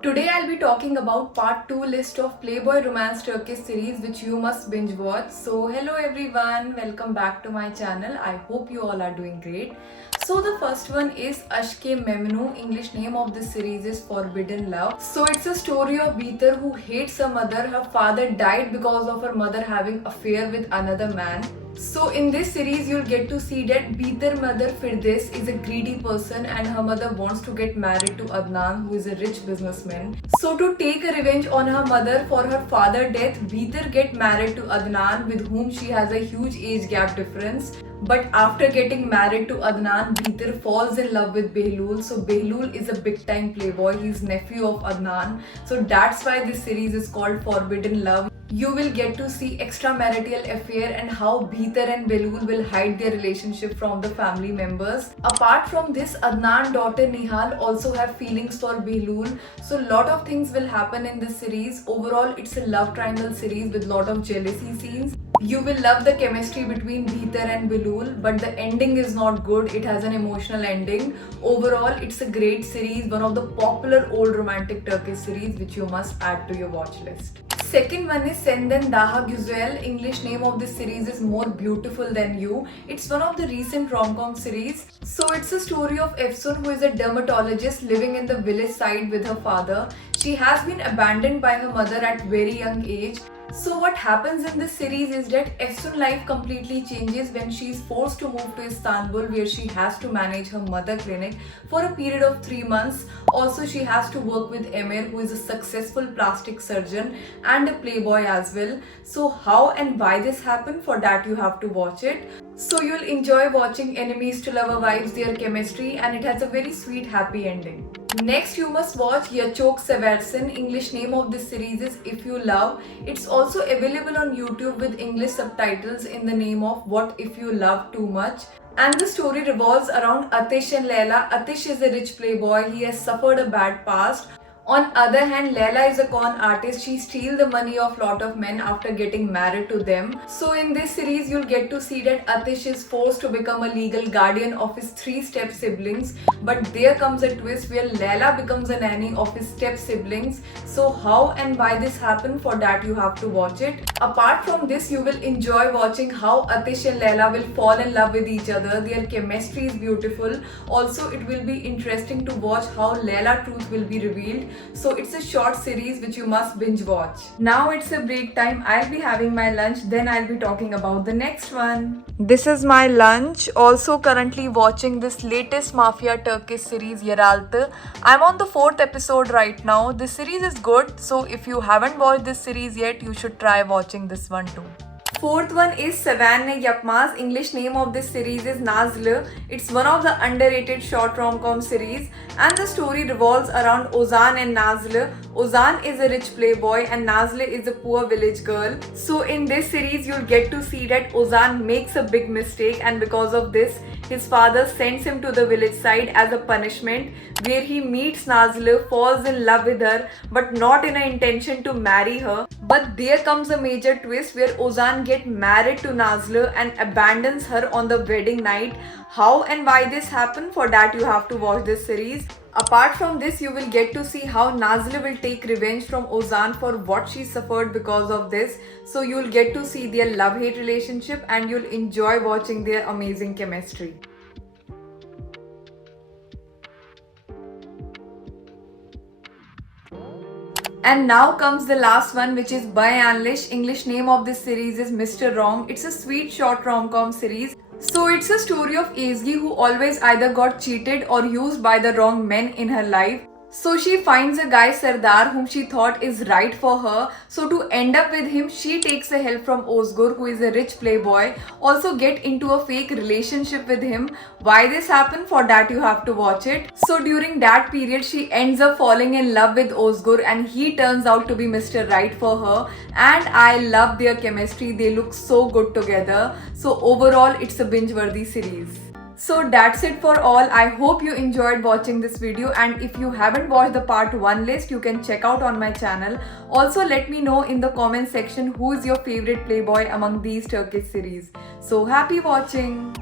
Today I'll be talking about part 2 list of Playboy Romance Turkish series which you must binge watch. So hello everyone, welcome back to my channel. I hope you all are doing great. So the first one is Aşk-ı Memnu. English name of this series is Forbidden Love. So it's a story of Beater who hates her mother. Her father died because of her mother having affair with another man. So in this series you'll get to see that Beater mother Firdes is a greedy person and her mother wants to get married to Adnan, who is a rich businessman. So to take a revenge on her mother for her father death, Beater get married to Adnan, with whom she has a huge age gap difference. But after getting married to Adnan, Beater falls in love with Behlul. So Behlul is a big time playboy. He's nephew of Adnan. So that's why this series is called Forbidden Love. You will get to see extramarital affair and how Beater and Behlul will hide their relationship from the family members. Apart from this, Adnan daughter Nihal also have feelings for Behlul. So lot of things will happen in this series. Overall, it's a love triangle series with lot of jealousy scenes. You will love the chemistry between Beater and Behlul, but the ending is not good. It has an emotional ending. Overall, it's a great series, one of the popular old romantic Turkish series which you must add to your watch list. Second one is Senden Daha Güzel. English name of this series is More Beautiful Than You. It's one of the recent rom-com series. So it's a story of Efsun, who is a dermatologist living in the village side with her father. She has been abandoned by her mother at very young age. So what happens in this series is that Efsun life completely changes when she is forced to move to Istanbul, where she has to manage her mother clinic for a period of 3 months. Also, she has to work with Emir, who is a successful plastic surgeon and a playboy as well. So how and why this happened, for that you have to watch it. So you'll enjoy watching enemies to lover vibes, their chemistry, and it has a very sweet happy ending. Next, you must watch Ya Çok Seversin. English name of this series is If You Love. It's also available on YouTube with English subtitles in the name of What If You Love Too Much. And the story revolves around Atesh and Leila. Atesh is a rich playboy. He has suffered a bad past. On other hand, Leila is a con artist. She steals the money of lot of men after getting married to them. So in this series, you'll get to see that Atesh is forced to become a legal guardian of his 3 step siblings. But there comes a twist where Leila becomes a nanny of his step siblings. So how and why this happened, for that you have to watch it. Apart from this, you will enjoy watching how Atesh and Leila will fall in love with each other. Their chemistry is beautiful. Also, it will be interesting to watch how Leila truth will be revealed. So it's a short series which you must binge watch. Now it's a break time. I'll be having my lunch, then I'll be talking about the next one. This is my lunch. Also currently watching this latest Mafia Turkish series Yeraltı. I'm on the 4th episode right now. This series is good. So if you haven't watched this series yet, you should try watching this one too. Fourth one is Seven Ne Yapmaz. English name of this series is Nazlı. It's one of the underrated short rom-com series, and the story revolves around Ozan and Nazlı. Ozan is a rich playboy and Nazlı is a poor village girl. So in this series, you'll get to see that Ozan makes a big mistake, and because of this, his father sends him to the village side as a punishment, where he meets Nazlı, falls in love with her, but not in an intention to marry her. But there comes a major twist where Ozan gets married to Nazlı and abandons her on the wedding night. How and why this happened, for that you have to watch this series. Apart from this, you will get to see how Nazlı will take revenge from Ozan for what she suffered because of this. So you'll get to see their love-hate relationship and you'll enjoy watching their amazing chemistry. And now comes the last one, which is Bayanlish. English name of this series is Mr. Wrong. It's a sweet short rom-com series. So it's a story of Ezgi, who always either got cheated or used by the wrong men in her life. So she finds a guy Sardar whom she thought is right for her. So to end up with him, she takes the help from Ozgur, who is a rich playboy. Also get into a fake relationship with him. Why this happened, for that you have to watch it. So during that period, she ends up falling in love with Ozgur and he turns out to be Mr. Right for her. And I love their chemistry. They look so good together. So overall, it's a binge-worthy series. So that's it for all. I hope you enjoyed watching this video, and if you haven't watched the part 1 list, you can check out on my channel. Also let me know in the comment section who is your favorite playboy among these Turkish series. So happy watching!